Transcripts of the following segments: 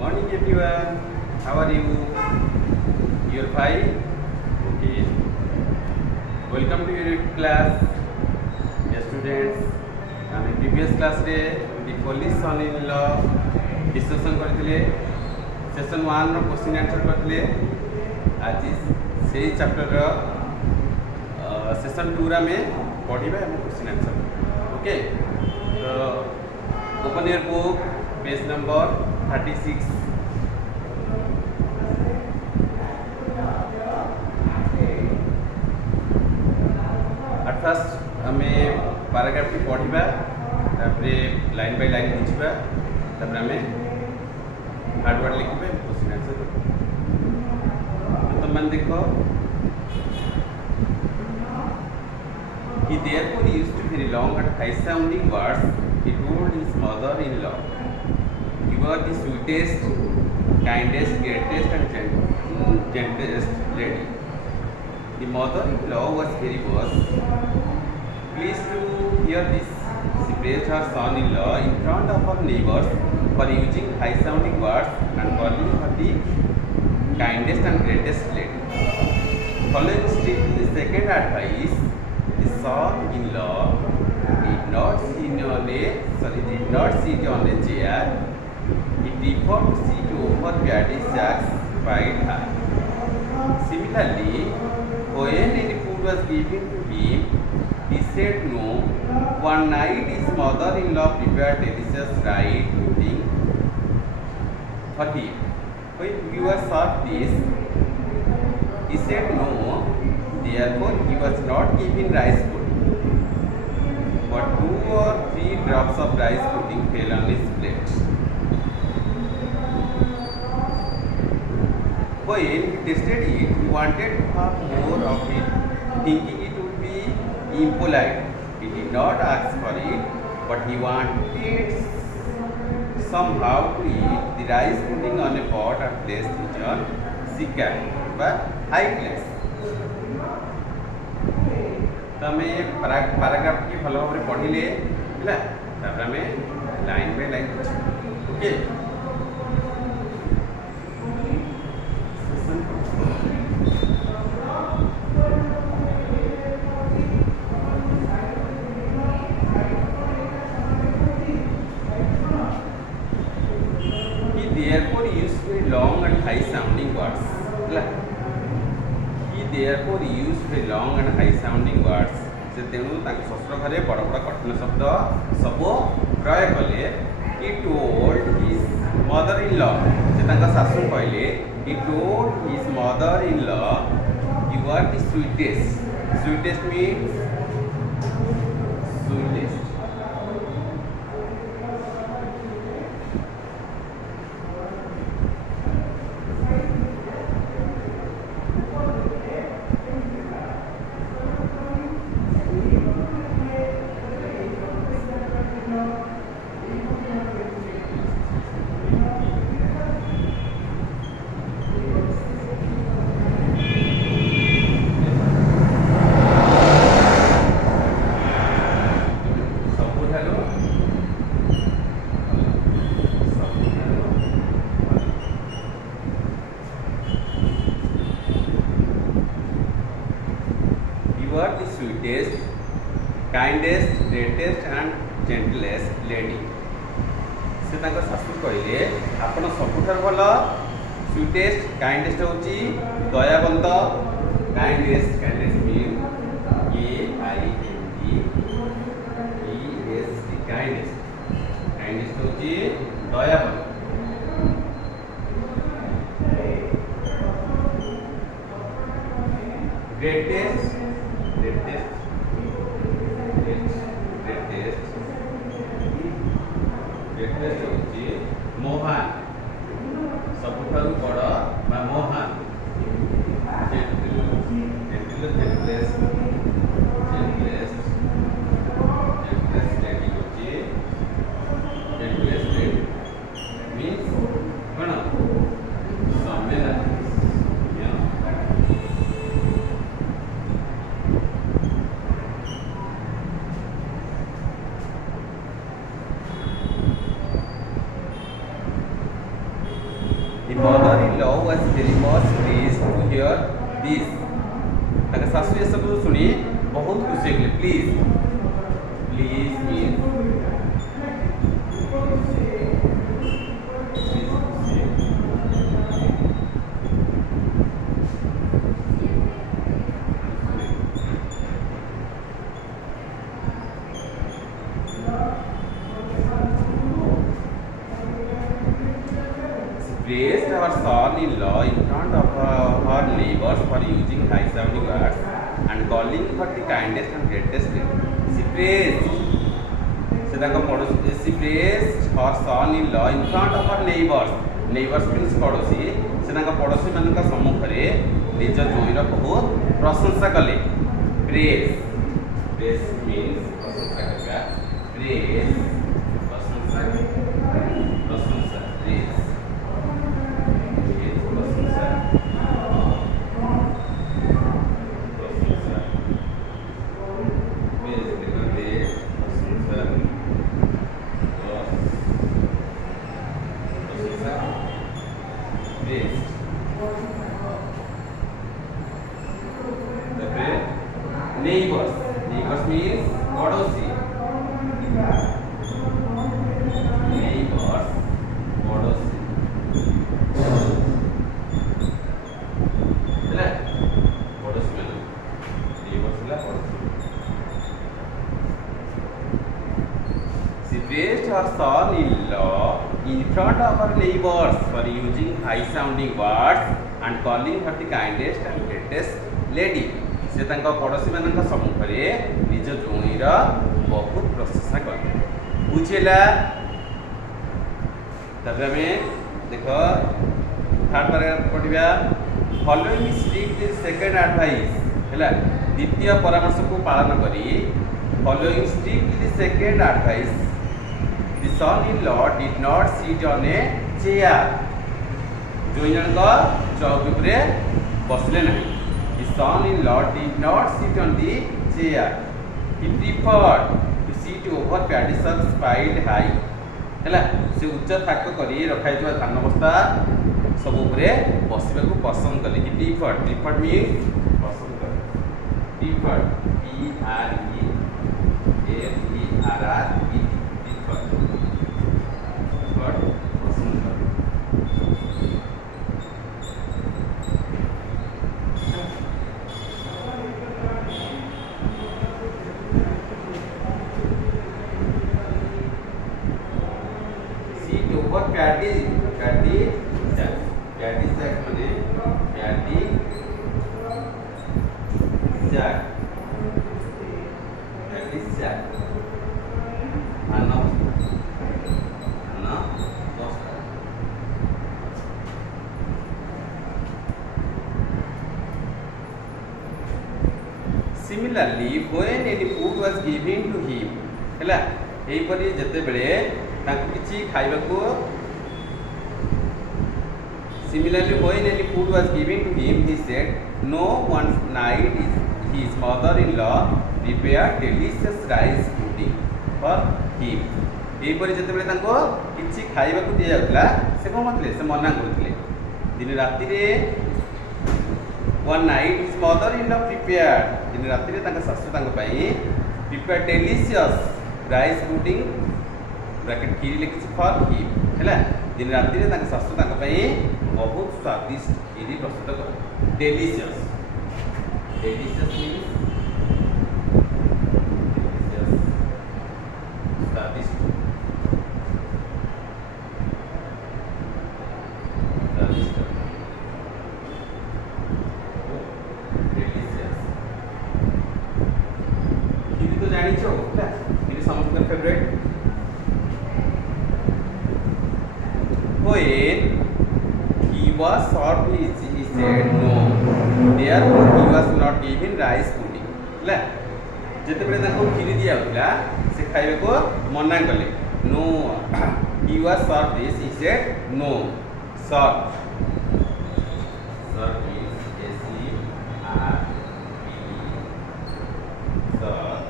Morning everyone. How are you? You're fine? Okay. Welcome to your class. Yes, students. आम previous class रे the polite son in law discussion करथिले session 1 रो question answer करथिले आज से chapter रो session 2 रा में पढ़िबा हम क्वेश्चन आंसर ओके। तो open your book page number 36। At first हमें पैराग्राफ की पढ़ा तापरे लाइन बाय लाइन लिखा तापर हमें हार्डवर्ड लिखे क्वेश्चन आंसर तो मैंने देखो he therefore used very long and high sounding words. He told his mother-in-law he was the sweetest, kindest, greatest and gentlest lady. The mother-in-law was very worse. Pleased to hear this, she praised her son-in-law in front of her neighbors for using high-sounding words and calling her the kindest and greatest lady. Following strictly the second advice, the son-in-law did not sit on a chair. He preferred to sit over Paddy Jack's right hand. Similarly, when any food was given to him, he said no. One night his mother-in-law prepared delicious fried pudding for him. When we were served this, he said no. Therefore, he was not given rice pudding. But 2 or 3 drops of rice pudding fell on his plate. When he tasted it, he wanted to have more of it, thinking it would be impolite. He did not ask for it, but he wanted somehow to eat the rice pudding on a pot and place which on Sikar, but high place. तो हमें paragraph की भल भाव पढ़िले है हमें line by line okay. He therefore used very long and high sounding words. Therefore used very long and high sounding words. से तेणु शशुर घरे बड़ बड़ कठिन शब्द सब प्रयोग कले. He told his mother-in-law से शाशु कहले he told his mother-in-law you are the sweetest. Sweetest means sweetest. The sweetest, kindest, greatest and gentlest lady. से शाशु कहले आपण सबुठार भल स्वीटेस्ट काइंडेस्ट होची दयावंत. काइंडेस्ट मीन KINDEST काइंडेस्ट होची दयावंत. greatest होची मोहन सबुठारु बड़ बा मोहन. gentlest lady होची gentlest lady means कौन सम्मेलन. The mother-in-law was very much pleased to hear this. ताकि सासू ये सब सुनी बहुत खुशी होगी. Please mean praised her son-in-law in front of her neighbors for using high-sounding words and calling her the kindest and greatest. She praised. She praised her son-in-law in front of her neighbors. Neighbors means पड़ोसी. से तांका पड़ोसी मान का सम्मुख रे निज जोईर बहुत प्रशंसा कले. Praise. Praise means प्रशंसा करना. Praise प्रशंसा. प्रशंसा. Praise. Neighbors. Neighbors means पड़ोसी. Neighbors पड़ोसी. है पड़ोसी में neighbors है पड़ोसी. She praised her son-in-law in front of her neighbors for using high-sounding words and calling her the kindest and greatest lady. से तांका पड़ोसी मान सम्मुख में निज जोईर बहुत प्रशंसा कले. बुझेला. तब देख थर्ड पैराग्राफ पढ़िया. फॉलोइंग स्ट्रिक्टली सेकंड एडवाइस है द्वितीय परामर्श को पालन करी. Following strictly second advice the son in law did not sit on a chair. जोई जन चौकी पर बसले नहीं. The son-in-law did not sit on the chair. He preferred to sit over Paddy's piled high. है से उच्च थाक करी रखाई धान बस्ता सब बसवा को पसंद कले. He preferred. Preferred means पसंद कर. Preferred. P-R-E-F-E-R-R-E. Preferred. Preferred पसंद कर. Over Paddy sack माने Paddy sack आना दोस्ता. Similarly, when any food was given to him, है यही परी जते बेले किसी खाइबा को. Similarly, when any food was given to him, he said, "No one night his mother-in-law prepared delicious rice pudding for him." यही परी जते बेले किसी खाइबा को दिया जाउतला से कोन मतले से मना करथिले. दिन राति रे one night his mother-in-law prepared. दिन राति रे तांका सासु तांका पई prepared delicious rice pudding bracket Kheri लिखी फॉर हिम है. दिन राति रे तांका सासु तांका पई बहुत स्वादिष्ट खीरी प्रस्तुत कर. डेलीशियस. डेलीशियस मींस स्वादिष्ट. स्वादिष्ट. डेलीशियस. खीरी तो जानी छो ना. खीरी समस्त का favourite. When he was served, he said no. Therefore, he was not given rice pudding. ले जिते बड़े ताको खीरी दिया होता से खाइबे को मना कले. No. He was served this. He said no. Served. Served is S-E-R-V. Served.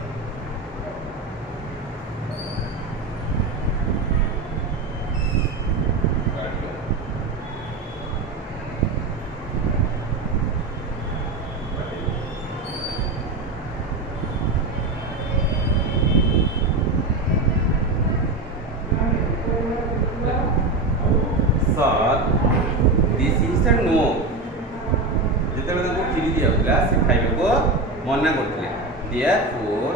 Sir this instant नो जिते खीरी दिया से खाइबा को मना करते therefore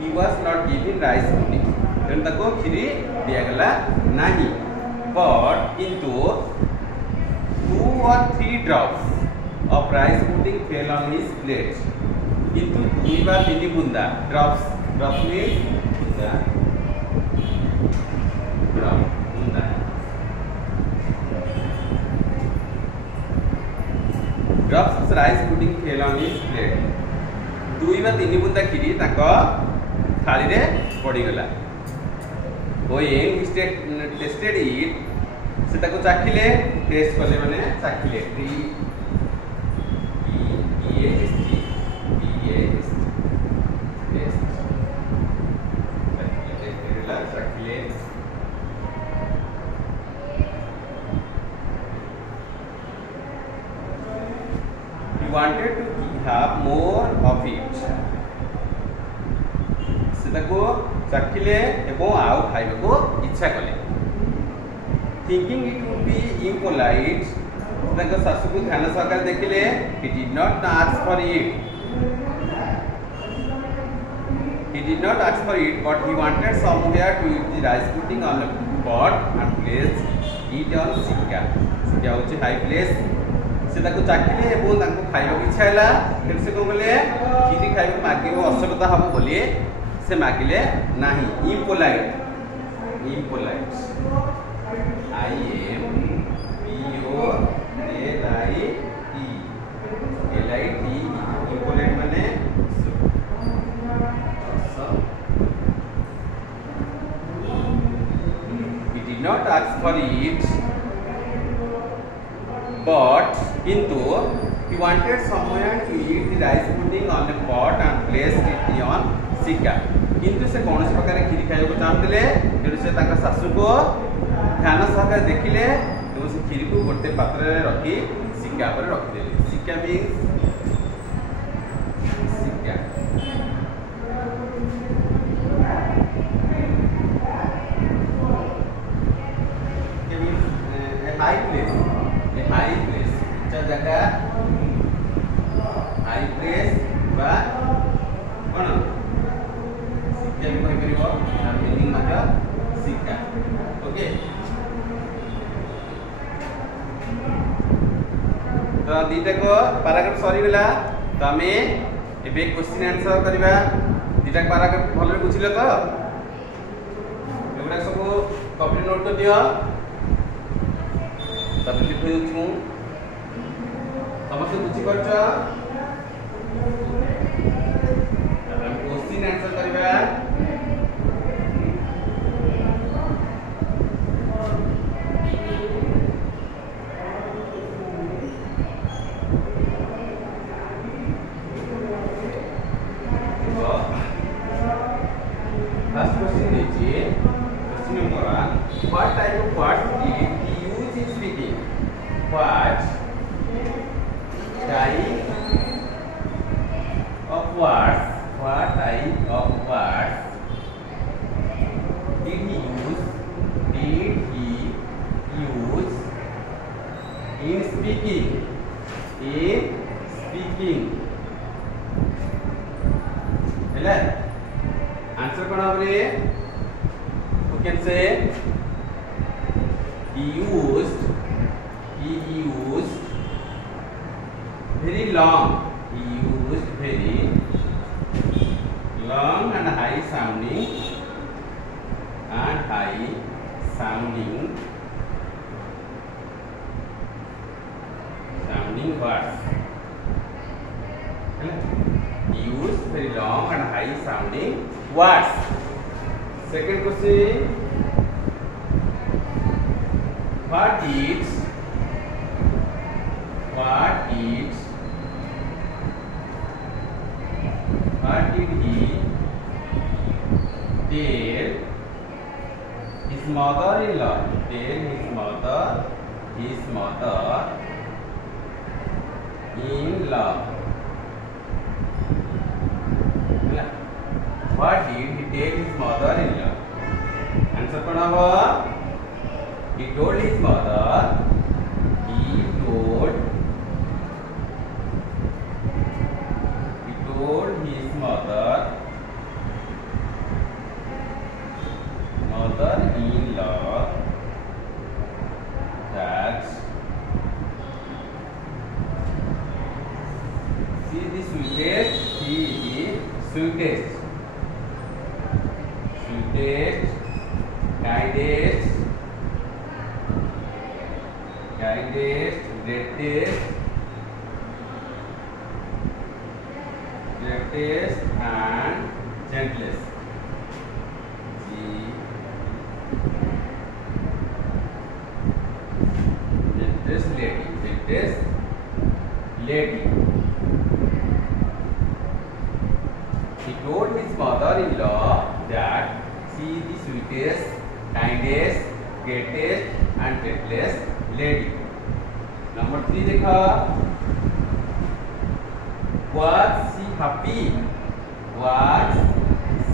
he was not given rice pudding तेणु ताको खीरी दियागला नहीं बट किंतु 2 or 3 drops of rice pudding fell on his plate किंतु 2 বা 3 बुंदा drops means बुंदा drops of rice pudding fell on his plate 2 বা 3 बुंदा खीरी ताको थाली रे पड़ी गला Going tested it से ताको चाखिले टेस्ट करले माने चाखिले He wanted to have more of it से ताको चाखिले एवं आउ खाइबा को इच्छा कले thinking it would be impolite ताको सासु को ध्यान सहकारे देखिले he did not ask for it but he wanted somewhere to eat the rice pudding on a pot and place it on sikka sikka होची हाई प्लेस से ताको चाखिले एवं ताको खाइबा को इच्छा हैला फिर से को बोले खीरी खाइबा मागे वो असलता हबो बोली से मागिले नाही impolite I am P-O-L-I-T impolite माने he did not ask for it but किंतु he wanted somewhere to eat the rice pudding on a pot and placed it on sikka किंतु से कौन से प्रकार खीरी खाइबा को चाहते तेणु से सासू को ध्यान सहकारे देखिले तो से खीरी को गोटे पात्र रे रखी सिक्का पर रखिदेले सिक्का मीन्स सिक्का हाई प्लेस जगह हाई प्लेस बा कोन सिक्का भी कहि परिबो मीनिंग मात्र सिक्का ओके तो दीटा को पैराग्राफ सरी गला तो हमें एबे क्वेश्चन आंसर करबा दीटा पैराग्राफ भले बुझिले तो एगुडा सब कॉपी नोट कर दियो तब लिख देछु समस्त बुझी परछ हम क्वेश्चन आंसर करबा First question is question number 1. What type of words did he use in speaking? What type of words? What type of words did he use? Did he use in speaking? In speaking. Hello. Answer कौन आपने? We can say he used very long. He used very long and high sounding words. Use very long and high sounding words. Second question. What did he tell his mother-in-law? What did he tell his mother-in-law? Answer कौन होगा? He told his mother. He told his mother-in-law that she is the sweetest, kindest, greatest and gentlest. Gentlest lady. He told his mother-in-law that she is the sweetest, kindest, greatest and gentlest lady. Number 3 देखा. Was she happy? Was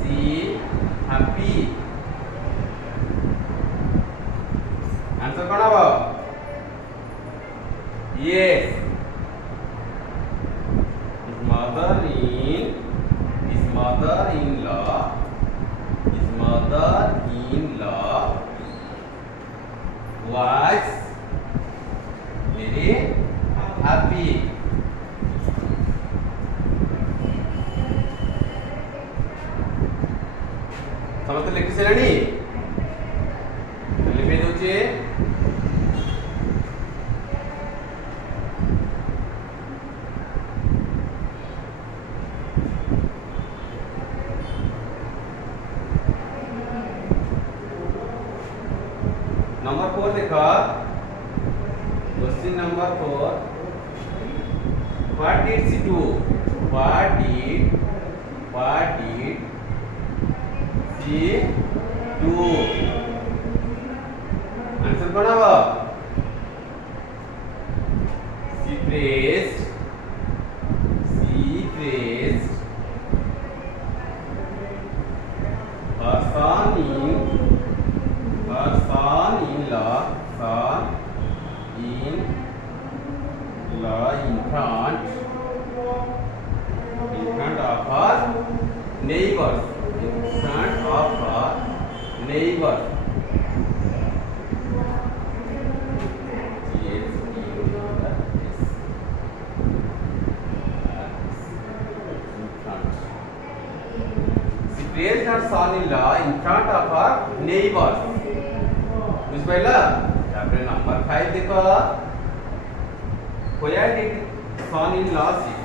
she happy? Answer कौन होगा? Yes. His mother-in-law was very happy. समझते लिखी से रानी लिखे दोचे number 4 देखा. Question number 4. What did she do? What did she do? Answer कौन होगा? She praised her son-in-law in front of her neighbors. She praised her son-in-law in front of her neighbors. बुझ पाइला? Chapter number 5 देखो. Where did son-in-law sit?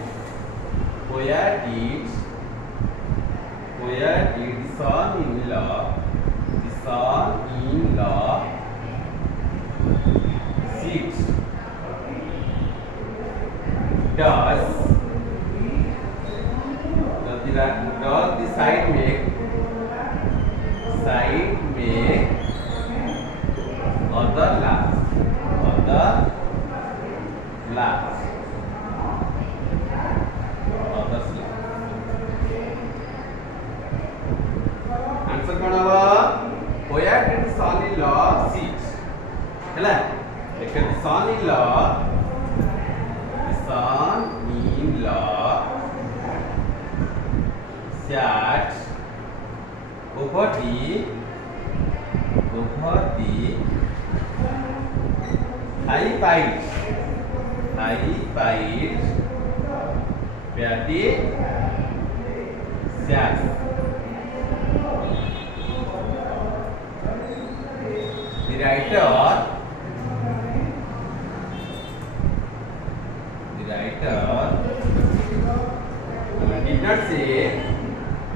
Where did son-in-law sit? Does the side make other laugh? Answer कौन होगा? Where did son-in-law sit? है लेकिन son-in-law sat over the high pipes where the sat.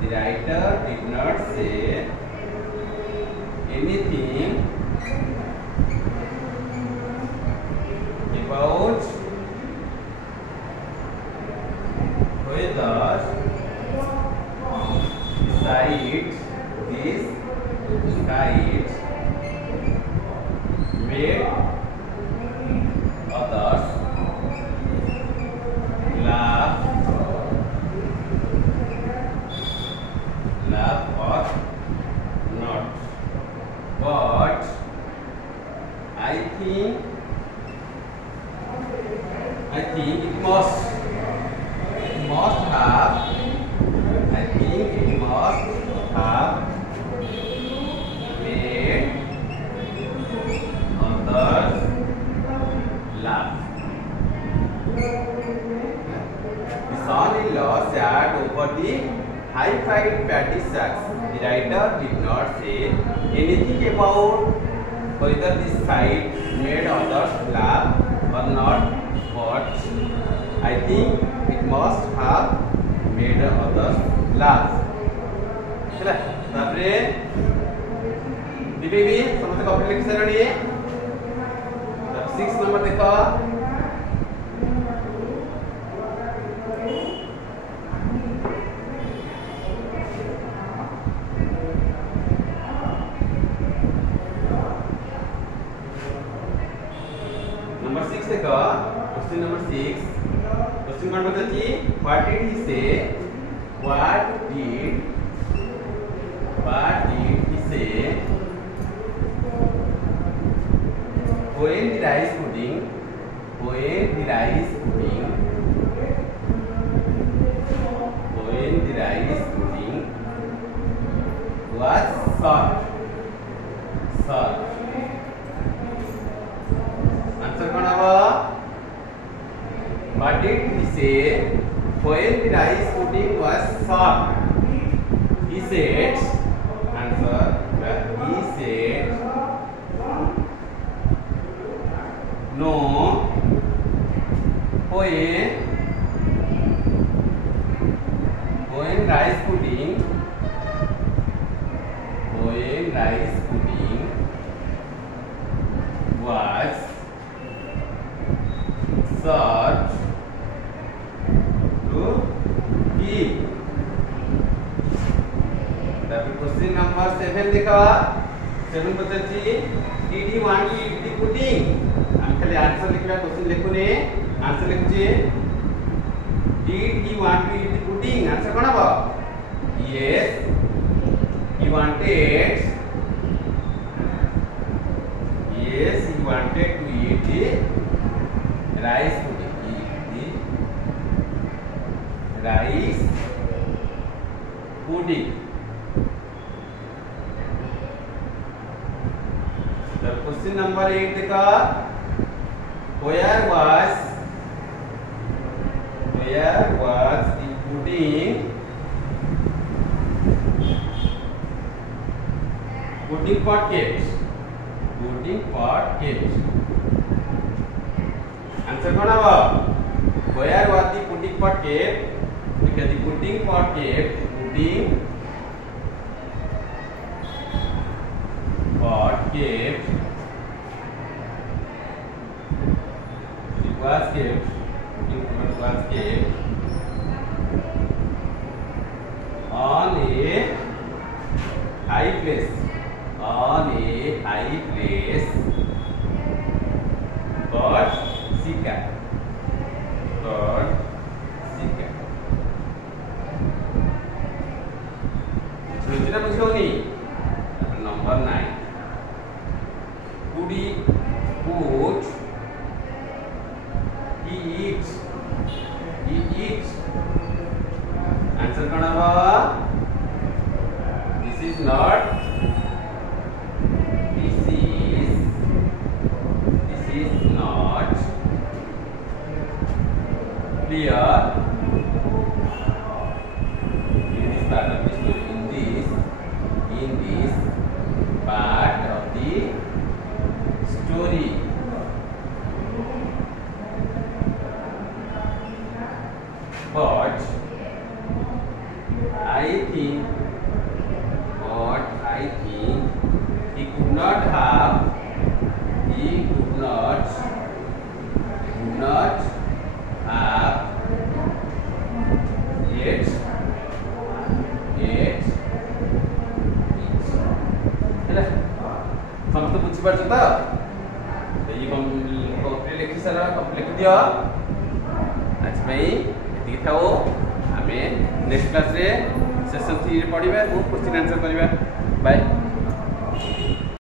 The writer did not say anything about whether these sites made others laugh or not, but think it must have, I think it must have made others laugh. The son-in-law sat over the high-fied patty sacks. The writer did not say anything about whether this sight made others laugh or not, but I think it must have made others laugh. चला, तापरे दीदी समझते copy लिख सारे 6 number देखो. Number 6 देखो. Question number 6. Question कौन बताती? What did he say? What did he say when the rice pudding was served? Answer कौन होगा? What did he say when the rice pudding was served? He said, answer, he said, no, when rice pudding was served to eat. Question number 7 देखा. 7 बताची did he want to eat the pudding? हम खाली answer लिखला, question लिखुने answer लिखजे. did he want to eat the pudding? Answer कोन हबो? yes, he wanted to eat the rice pudding. The question number 8 देखा. Where was the pudding pot kept? Answer कौन होगा? Where was the pudding pot kept? Because the pudding pot kept on a high place, but Sika. Sudah muncul nih. Number 9. Could he eat? Answer कौन होगा? This is not clear. In this part of the story, in this part of the story, but I think he could not have yet समस्त बुझी पार्छ त ये complete लेखि सारा complete दियो आज भाई एति थाओ हमें नेक्स्ट क्लास रे सेशन 3 रे पढिबा क्वेश्चन आंसर करिबा बाय.